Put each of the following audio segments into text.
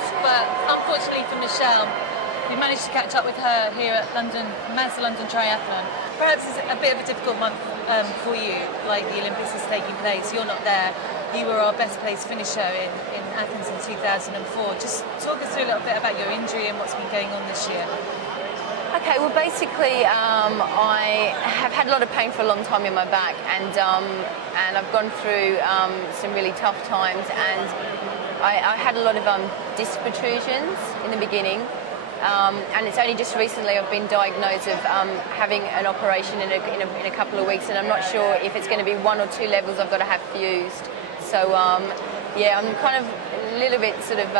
us, but unfortunately for Michelle, we managed to catch up with her here at Mazda London Triathlon. Perhaps it's a bit of a difficult month for you, like the Olympics is taking place. You're not there. You were our best place finisher in Athens in 2004. Just talk us through a little bit about your injury and what's been going on this year. Okay, well basically I have had a lot of pain for a long time in my back, and I've gone through some really tough times, and I had a lot of disc protrusions in the beginning, and it's only just recently I've been diagnosed of having an operation in a couple of weeks, and I'm not sure if it's going to be 1 or 2 levels I've got to have fused. So yeah, I'm kind of a little bit sort of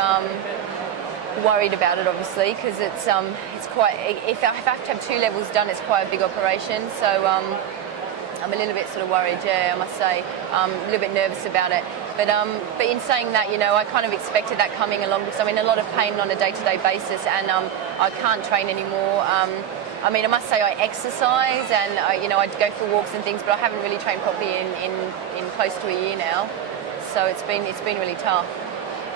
worried about it, obviously, because it's quite. If I have to have 2 levels done, it's quite a big operation. So I'm a little bit sort of worried. Yeah, I must say, a little bit nervous about it. But in saying that, you know, I kind of expected that coming along because I'm in a lot of pain on a day-to-day basis, and I can't train anymore. I mean, I must say I exercise, and you know, I go for walks and things, but I haven't really trained properly in close to a year now. So it's been really tough.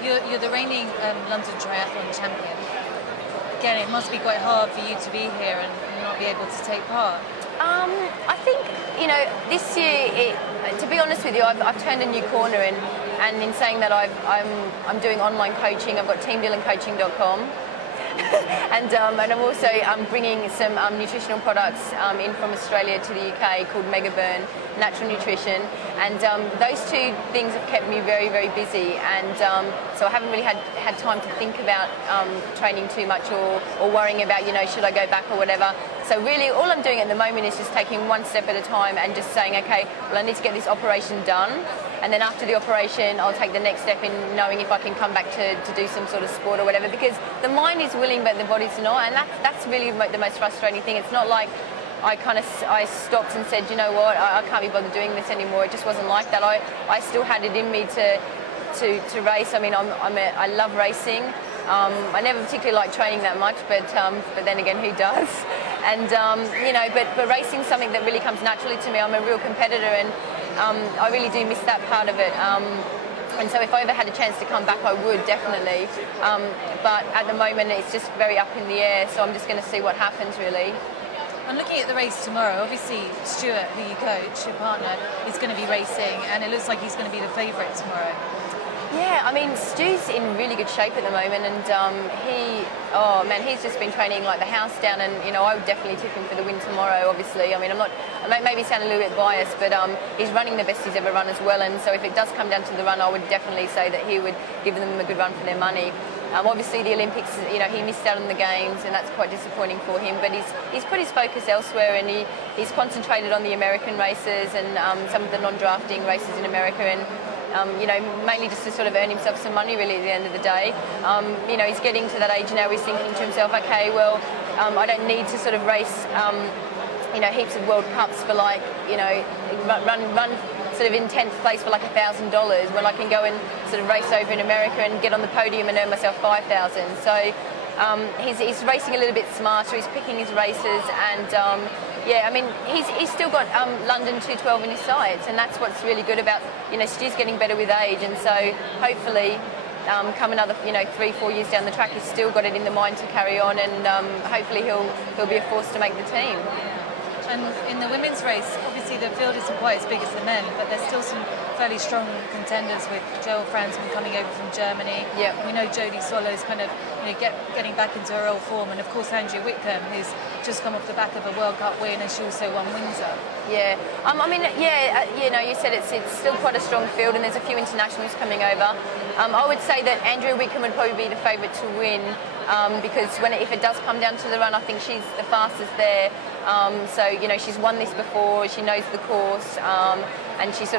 You're the reigning London Triathlon champion. Again, it must be quite hard for you to be here and not be able to take part. I think, you know, this year, to be honest with you, I've turned a new corner, and in saying that I'm doing online coaching. I've got teamdilloncoaching.com. and I'm also bringing some nutritional products in from Australia to the UK called Mega Burn Natural Nutrition, and those 2 things have kept me very, very busy, and so I haven't really had time to think about training too much or worrying about, you know, should I go back or whatever. So really all I'm doing at the moment is just taking 1 step at a time and just saying, okay, well, I need to get this operation done, and then after the operation I'll take the next step in knowing if I can come back to do some sort of sport or whatever, because the mind is willing but the body's not, and that's really the most frustrating thing. It's not like I stopped and said, you know what, I can't be bothered doing this anymore. It just wasn't like that. I still had it in me to race. I mean, I love racing. I never particularly liked training that much, but then again, who does? And you know, but racing's something that really comes naturally to me. I'm a real competitor, and I really do miss that part of it. And so if I ever had a chance to come back, I would, definitely. But at the moment, it's just very up in the air, so I'm just going to see what happens, really. And looking at the race tomorrow, obviously Stuart, who you coach, your partner, is going to be racing, and it looks like he's going to be the favourite tomorrow. Yeah, I mean, Stu's in really good shape at the moment, and he's just been training like the house down, and you know, I would definitely tip him for the win tomorrow, obviously. I mean, I may maybe sound a little bit biased, but he's running the best he's ever run as well, and so if it does come down to the run, I would definitely say that he would give them a good run for their money. Obviously the Olympics, you know, he missed out on the games, and that's quite disappointing for him, but he's put his focus elsewhere, and he's concentrated on the American races and some of the non-drafting races in America, and you know, mainly just to sort of earn himself some money, really, at the end of the day. You know, he's getting to that age now where he's thinking to himself, okay, well, I don't need to sort of race, you know, heaps of World Cups for, like, you know, run sort of in 10th place for like $1,000, when I can go and sort of race over in America and get on the podium and earn myself $5,000. So he's racing a little bit smarter, he's picking his races, and yeah, I mean, he's still got London 212 in his sights, and that's what's really good about, you know, Stu's getting better with age, and so hopefully come another, you know, 3-4 years down the track, he's still got it in the mind to carry on, and hopefully he'll be a force to make the team. And in the women's race, obviously the field isn't quite as big as the men, but there's still some fairly strong contenders, with Joel Fransman coming over from Germany. Yep. We know Jodie Swallow's kind of, you know, getting back into her old form, and of course Andrea Whitcomb, who's just come off the back of a World Cup win, and she also won Windsor. Yeah, I mean, yeah, you know, you said it's still quite a strong field, and there's a few internationals coming over. I would say that Andrea Whitcomb would probably be the favourite to win, because if it does come down to the run, I think she's the fastest there. So, you know, she's won this before, she knows the course, and she's a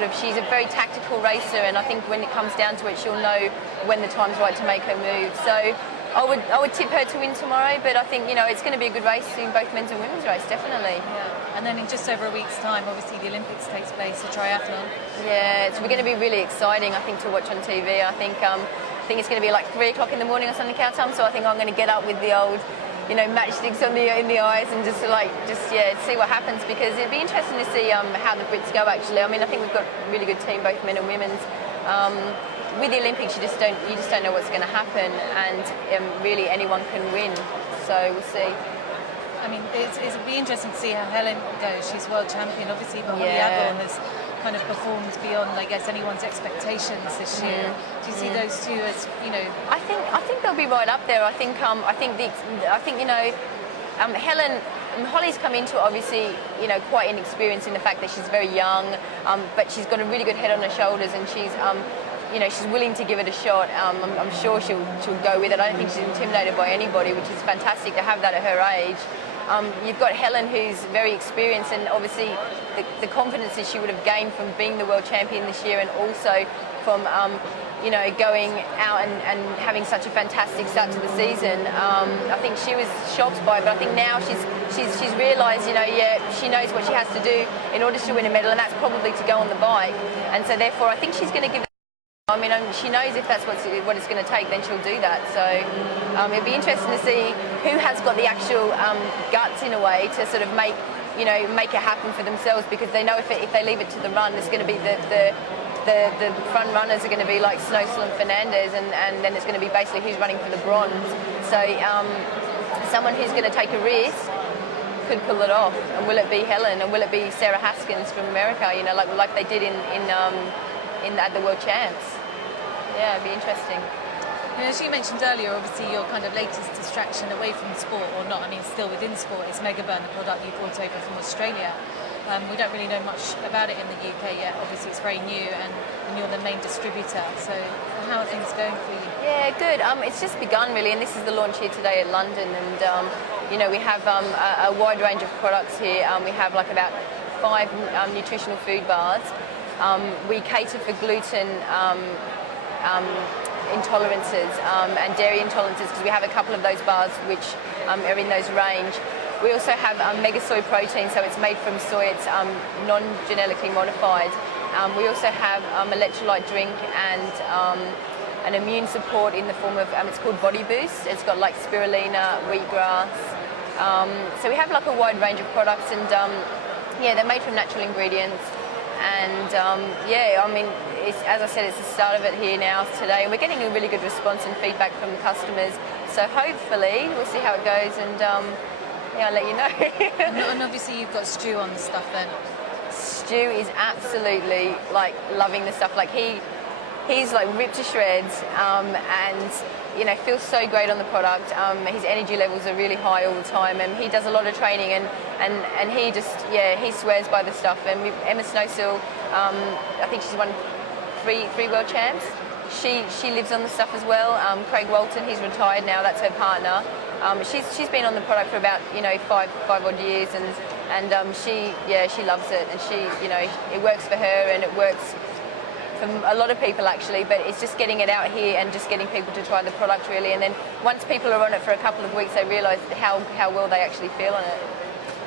very tactical racer, and I think when it comes down to it, she'll know when the time's right to make her move. So I would tip her to win tomorrow, but I think, you know, it's going to be a good race in both men's and women's race, definitely. Yeah. And then in just over a week's time, obviously the Olympics takes place, the triathlon. Yeah, it's going to be really exciting, I think, to watch on TV. I think it's going to be like 3 o'clock in the morning or something our time, so I think I'm going to get up with the old, you know, matchsticks in the eyes and just see what happens, because it'd be interesting to see how the Brits go, actually. I mean, I think we've got a really good team, both men and women's. with the Olympics, you just don't know what's going to happen, and really anyone can win. So we'll see. I mean, it'll be interesting to see how Helen goes. She's world champion, obviously, but Holly Aborn has kind of performed beyond, I guess, anyone's expectations this year. Do you see those two as, you know? I think they'll be right up there. I think you know, Helen. Holly's come into it, obviously, you know, quite inexperienced in the fact that she's very young, but she's got a really good head on her shoulders, and she's, you know, she's willing to give it a shot. I'm sure she'll go with it. I don't think she's intimidated by anybody, which is fantastic to have that at her age. You've got Helen, who's very experienced, and obviously the confidence that she would have gained from being the world champion this year, and also from you know, going out and having such a fantastic start to the season. I think she was shocked by it, but I think now she's realised, you know, she knows what she has to do in order to win a medal, and that's probably to go on the bike. And so therefore, I think she's going to give. I mean, she knows if that's what it's going to take, then she'll do that. So it'll be interesting to see who has got the actual guts, in a way, to sort of make it happen for themselves, because they know if they leave it to the run, it's going to be the front runners are going to be like Snow and Fernandez, and then it's going to be basically who's running for the bronze. So someone who's going to take a risk could pull it off. And will it be Helen, and will it be Sarah Haskins from America? You know, like they did at the World Champs. Yeah, it'd be interesting. You know, as you mentioned earlier, obviously your kind of latest distraction away from sport, or not, I mean still within sport, is Megaburn, the product you brought over from Australia. We don't really know much about it in the UK yet. Obviously it's very new, and you're the main distributor. So how are things going for you? Yeah, good. It's just begun really, and this is the launch here today at London. And you know, we have a wide range of products here. We have like about 5 nutritional food bars. We cater for gluten intolerances and dairy intolerances, because we have a couple of those bars which are in those range. We also have mega soy protein, so it's made from soy, it's non-genetically modified. We also have electrolyte drink and an immune support in the form of, it's called Body Boost. It's got like spirulina, wheatgrass. So we have like a wide range of products, and yeah, they're made from natural ingredients. And yeah, I mean, as I said, it's the start of it here now today, and we're getting a really good response and feedback from the customers. So hopefully we'll see how it goes, and yeah, I'll let you know. And obviously you've got Stu on the stuff then. Stu is absolutely like loving the stuff. Like he's like ripped to shreds, and you know, feels so great on the product. His energy levels are really high all the time, and he does a lot of training, and he just, yeah, he swears by the stuff. And Emma Snowsill, I think she's won three world champs. She lives on the stuff as well. Craig Walton, he's retired now. That's her partner. She's been on the product for about, you know, five odd years, and she loves it, and you know, it works for her, and it works for a lot of people actually, but it's just getting it out here and just getting people to try the product really, and then once people are on it for a couple of weeks, they realise how well they actually feel on it.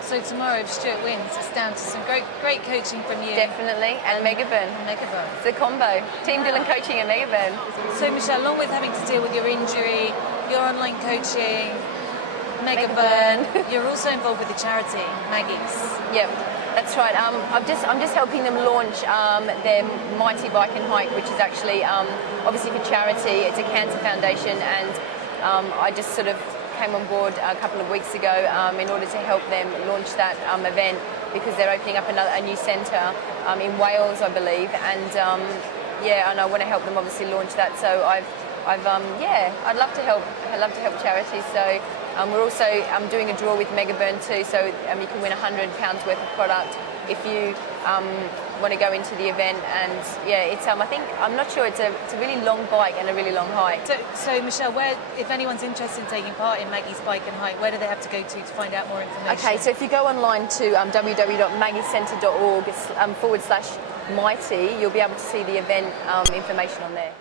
So tomorrow, if Stuart wins, it's down to some great coaching from you. Definitely, and Megaburn. Megaburn. It's a combo. Team Dillon coaching and Megaburn. So Michelle, along with having to deal with your injury, your online coaching, Megaburn, you're also involved with the charity, Maggie's. Yep. That's right. I'm just helping them launch their Mighty Bike and Hike, which is actually obviously for charity. It's a cancer foundation, and I just sort of came on board a couple of weeks ago in order to help them launch that event, because they're opening up a new centre in Wales, I believe, and yeah, and I want to help them obviously launch that. So yeah, I'd love to help. I'd love to help charities. So. We're also doing a draw with Megaburn too, so you can win £100 worth of product if you want to go into the event. And yeah, it's I'm not sure, it's a really long bike and a really long hike. So Michelle, if anyone's interested in taking part in Maggie's Bike and Hike, where do they have to go to find out more information? Okay, so if you go online to www.maggiecenter.org /mighty, you'll be able to see the event information on there.